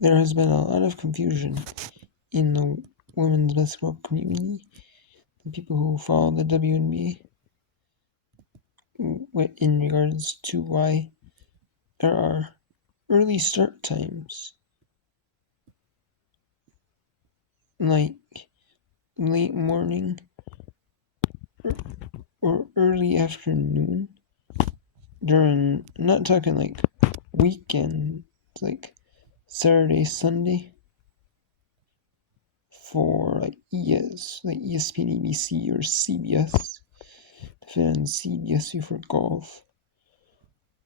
there has been a lot of confusion in the women's basketball community, the people who follow the WNBA, in regards to why there are early start times, like late morning or early afternoon during, I'm not talking like weekend, like Saturday, Sunday, for like ESPN, ABC, or CBS, depending on CBS for golf,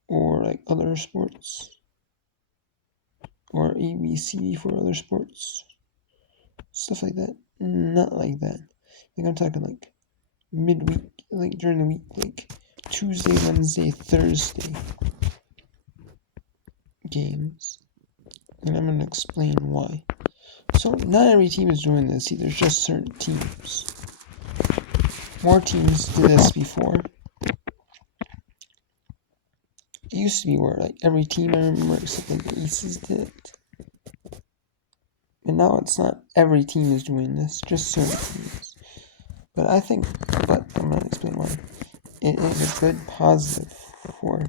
or like other sports, or ABC for other sports, stuff like that. Not like that. Like I'm talking like midweek, like during the week, like Tuesday, Wednesday, Thursday games. And I'm gonna explain why. So not every team is doing this either, just certain teams. More teams did this before. It used to be where like every team, I remember, except like the Aces did it. But now it's not every team is doing this, just certain teams. But I'm gonna explain why. It is a good positive for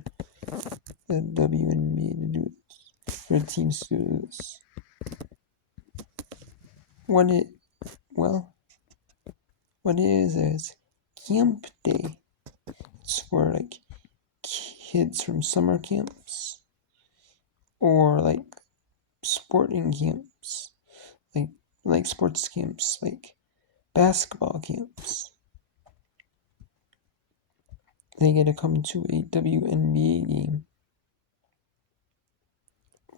the WNBA to do this, for teams to do this. What it is camp day. It's for like kids from summer camps or like sporting camps, like sports camps, like basketball camps. They get to come to a WNBA game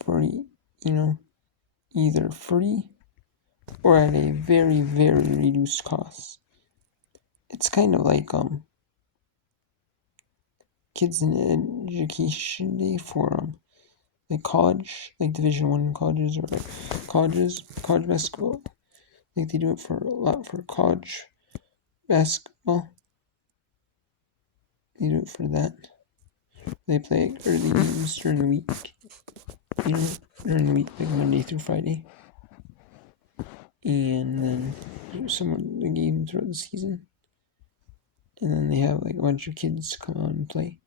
for, either free or at a very, very reduced cost. It's kind of like kids in education day for like college, like Division I colleges, or like college basketball. Like they do it for a lot for college basketball. They do it for that. They play early games during the week. During the week, like Monday through Friday. And then some of the games throughout the season. And then they have like a bunch of kids come out and play.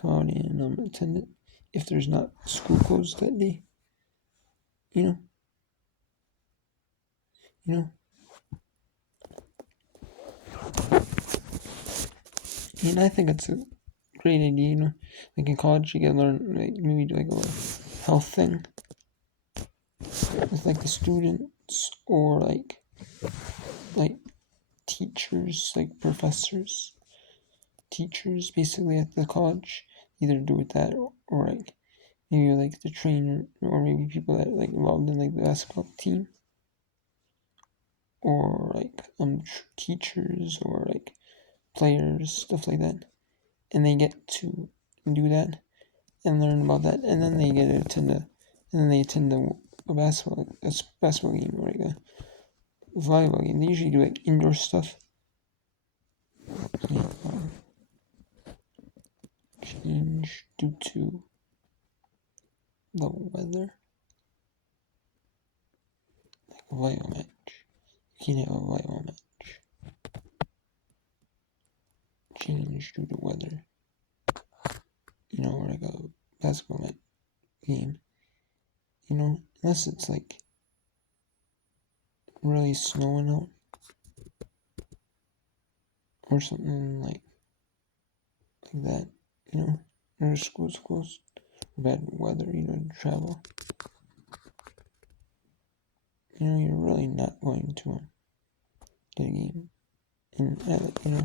Come out and attend it. If there's not school closed that day. You know. And I think it's a great idea, Like in college you can learn, like maybe do like a health thing with like the students, or like teachers, like professors, teachers basically at the college, either do with that, or like maybe like the trainer, or maybe people that like involved in like the basketball team, or like teachers, or like players, stuff like that, and they get to do that and learn about that, and then they get to attend a basketball game, or like a volleyball game. They usually do like indoor stuff. Change due to the weather. Like a volleyball match. You can't have a volleyball match. Change due to weather. Or like a basketball match game. Unless it's like really snowing out. Or something like that, or school's closed, bad weather, to travel. You're really not going to get a game. And,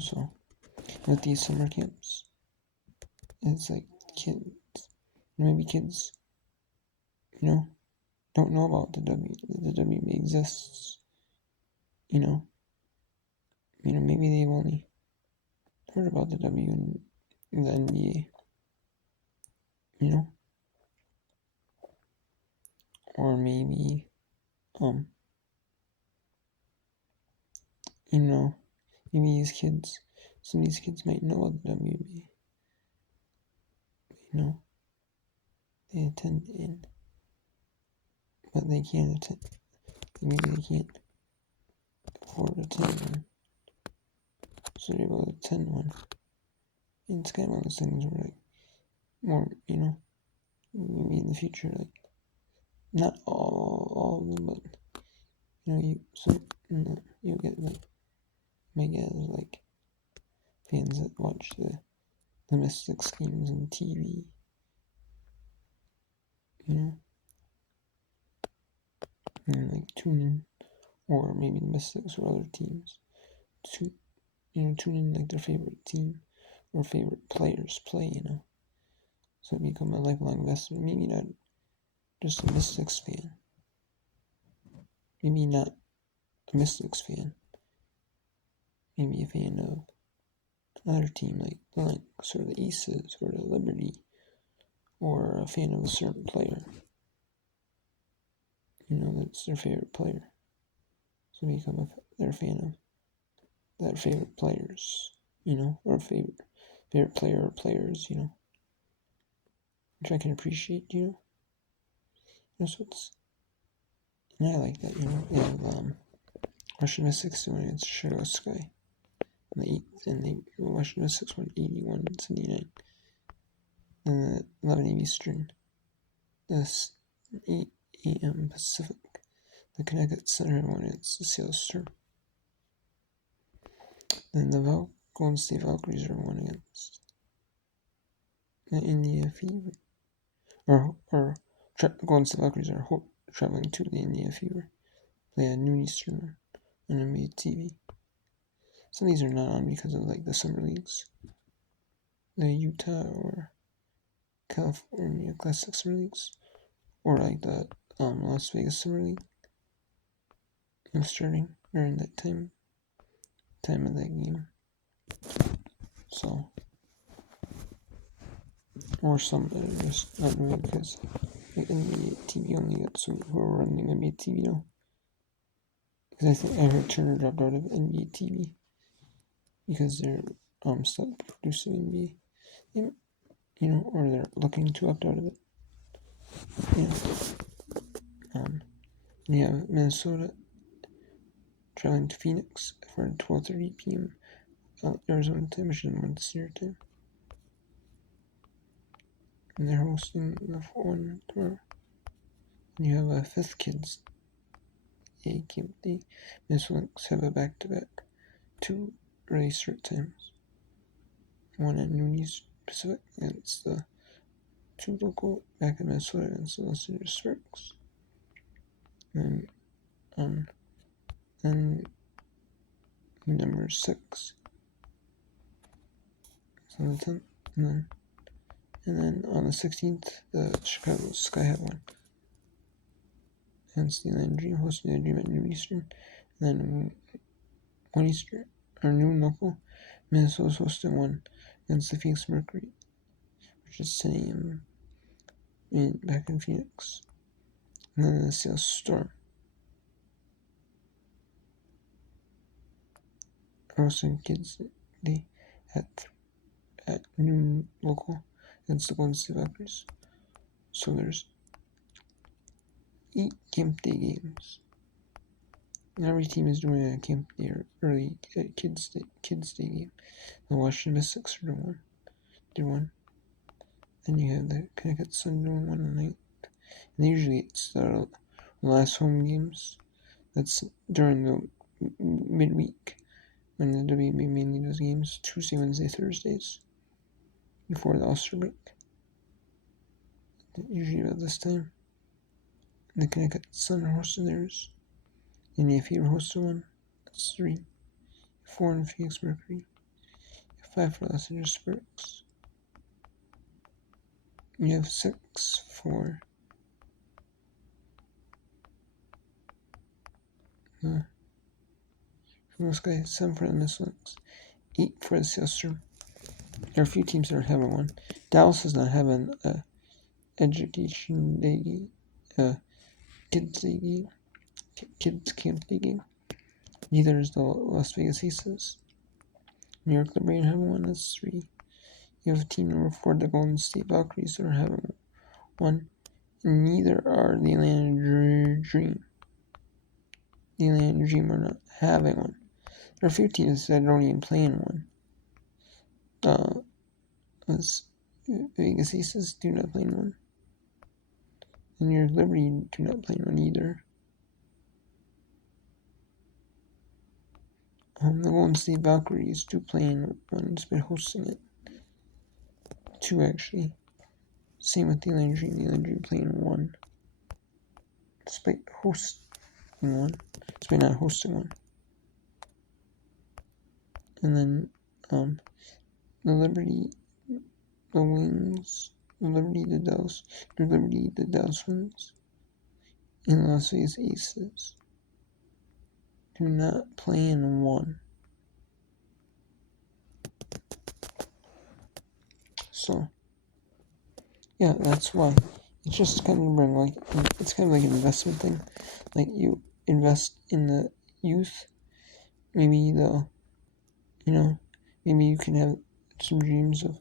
so with these summer camps, it's like kids, maybe kids, don't know about the WNBA exists, maybe they've only heard about the NBA, or maybe, maybe some of these kids might know about the WNBA, they attend in, but they can't attend. Maybe they can't afford to attend one, so they're able to attend one. And it's kind of one of those things where, like, more, maybe in the future, like, not all of them, but, you'll get, like, might get, like, fans that watch the Mystics games on TV, and, like, tune in, or maybe the Mystics or other teams, tune in, like, their favorite team or favorite players play, so it become a lifelong investment. Maybe not just a Mystics fan, maybe not a Mystics fan, maybe a fan of another team like the Lynx or the Aces or the Liberty, or a fan of a certain player, that's their favorite player. So become their fan of their favorite players, or favorite player or players, which I can appreciate, so and I like that, they have Russian Mystics doing against Chicago Sky in the 8th, and the Russian Mystics won 81-79. And the 11 a.m. Eastern, the 8 a.m. Pacific, the Connecticut Center won against the Seattle Storm. Then the Golden State Valkyries are won against the India Fever. Or Golden State Valkyries are traveling to the India Fever. Play at noon Eastern on NBA TV. Some of these are not on because of, like, the summer leagues. The Utah or California Classic Summer Leagues. Or, like, the Las Vegas Summer League. Starting during that time of that game. So, or some that are just not really, because like NBA TV only got some who are running NBA TV now. Because I heard Turner dropped out of NBA TV because they're stopped producing NBA, or they're looking to opt out of it. You have Minnesota traveling to Phoenix for 12:30 p.m. Arizona time, which is 1 Standard Time. And they're hosting the one tomorrow. And you have a 5th Kids Day game. The Minnesota have a back-to-back 2 early start times. One at noon East Pacific against the 2 local back in Minnesota against the Los Angeles Sparks. And then number 6 on the 10th, and then on the 16th, the Chicago Sky have one against the Atlanta Dream, hosting the Dream at noon Eastern, and then 1 Eastern, or noon local, Minnesota's hosting one against the Phoenix Mercury, which is 10 a.m. back in Phoenix, and then the Seattle Storm hosting Kids Day at noon local against the Golden State Valkyries. So there's 8 camp day games. And every team is doing a camp day or early kids day game. The Washington Mystics are doing one. Then you have the Connecticut Sun doing one on the 9th. And usually it's the last home games. That's during the midweek when the WNBA mainly does games, Tuesday, Wednesday, Thursdays, before the All-Star break. Usually about this time. The Connecticut Sun are hosting theirs. And the Fever hosted one. That's 3. 4 in Phoenix Mercury. 5 for Los Angeles Sparks. You have 6 for the Sky, 7 for the Mystics, 8 for the Seattle Storm. There are a few teams that are having one. Dallas is not having a education day game, kids day game, kids camp day game. Neither is the Las Vegas Aces. New York Liberty are having one. That's 3. You have team number 4, the Golden State Valkyries, that are having one. And neither are the Atlanta dream. The Atlanta Dream are not having one. There are a few teams that don't even play in one. As Vegas Aces do not play in one. And your Liberty do not play in one either. The Golden State Valkyries do play in one, despite hosting it. Two, actually. Same with the Atlanta Dream. The Atlanta Dream play in one, despite hosting one. Despite not hosting one. And then, the Liberty, the Wings, the Liberty, the Dallas Wings, and Las Vegas Aces do not play in one. So, yeah, that's why. It's just kind of bring, like, it's kind of like an investment thing. Like, you invest in the youth, maybe maybe you can have some dreams of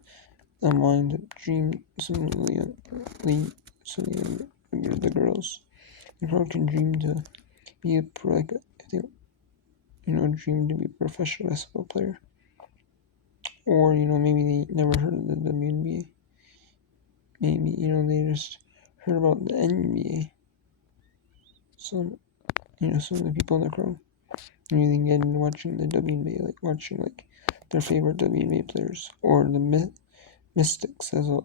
a mind that dream some of the girls. You probably can dream to be dream to be a professional basketball player. Or, maybe they never heard of the WNBA. Maybe, they just heard about the NBA. Some of the people in the crowd, maybe they get into watching the WNBA, like watching, like, their favorite WNBA players. Or the Mystics as a,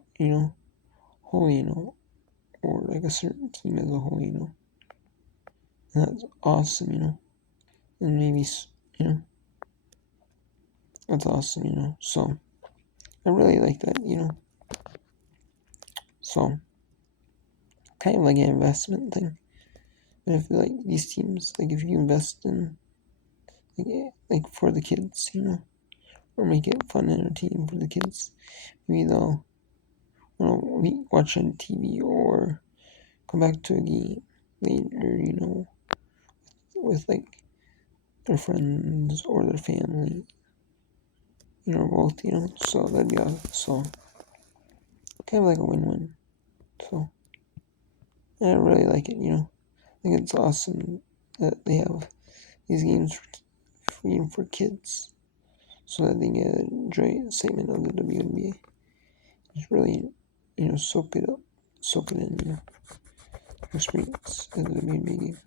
whole, or like a certain team as a whole, And that's awesome, And maybe, that's awesome, So, I really like that, So, kind of like an investment thing. But I feel like these teams, like if you invest in, like for the kids, or make it fun and entertaining for the kids, maybe they'll watch on TV or come back to a game later, with like their friends or their family, both, so that'd be awesome. So, kind of like a win-win. So, and I really like it, I think it's awesome that they have these games for kids so that they can enjoy the excitement of the WNBA. Just really, soak it in, experience of the WNBA game.